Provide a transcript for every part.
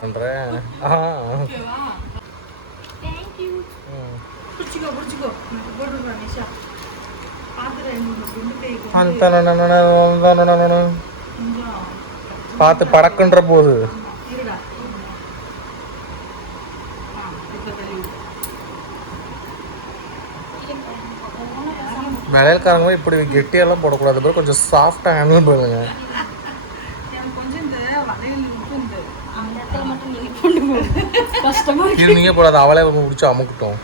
பண்ணுறேன். பார்த்து படக்குன்ற போது விளையாடுக்காரங்க இப்படி கெட்டியெல்லாம் போடக்கூடாது, கொஞ்சம் சாஃப்டாக ஹேண்டில் பண்ணுங்க. இது நீங்கள் போடாது, அவளே முடிச்சு அமுக்கிட்டோம்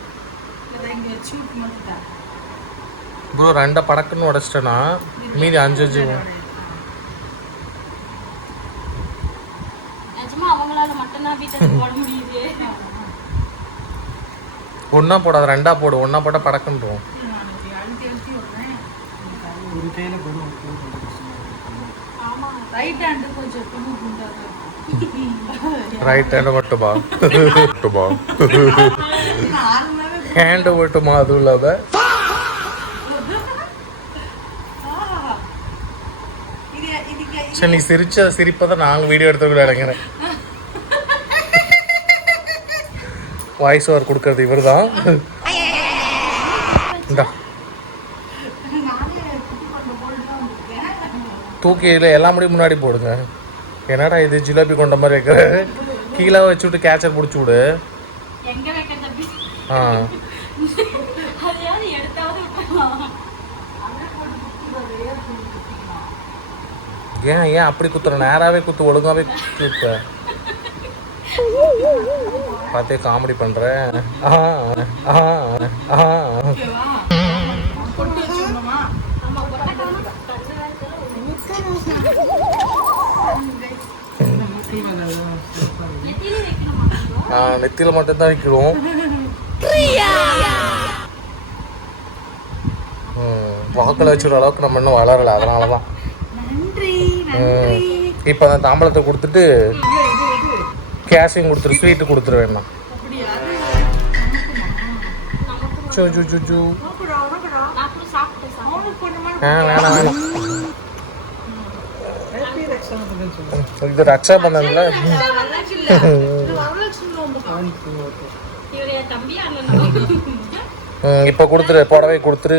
ப்ரோ. 2 படக்குன்னு உடச்சிட்டேன்னா மீதி 5 ஒன்றா போடாது, 2 போடு. 1 போட்டால் படக்குன்றோம். ரைட் ஹேண்டு மட்டுமா? ஹேண்டு மட்டுமா? அதுவும் இல்லாத சரி, நீ சிரிச்ச சிரிப்பை தான் நாங்கள் வீடியோ எடுத்துக்கூட இறங்குறேன். வாய்ஸ் ஓவர் கொடுக்கறது இவர் தான். இந்தா தூக்கியில் எல்லா முடியும் முன்னாடி போடுங்க. என்னடா இது ஜிலேபி கொண்ட மாதிரி வைக்கிற? கீழே வச்சு விட்டு கேச்சர் பிடிச்சி விடு. ஆ ஏன் அப்படி குத்துற? நேராகவே குத்து, ஒழுங்காகவே குத்த. பார்த்தே காமெடி பண்ணுறேன். நெத்தியில் மட்டும்தான் வைக்கிறோம். வாக்கில் வச்சுற அளவுக்கு நம்ம இன்னும் வளரலை, அதனால தான். இப்போ அந்த தாம்பழத்தை கொடுத்துட்டு கேஷையும் கொடுத்துரு, ஸ்வீட்டு கொடுத்துரு வேணா. வேணாம் வேணாம், இது ரக்ஷா பந்தன்ல. இப்போ கொடுத்துரு, புடவை கொடுத்துரு.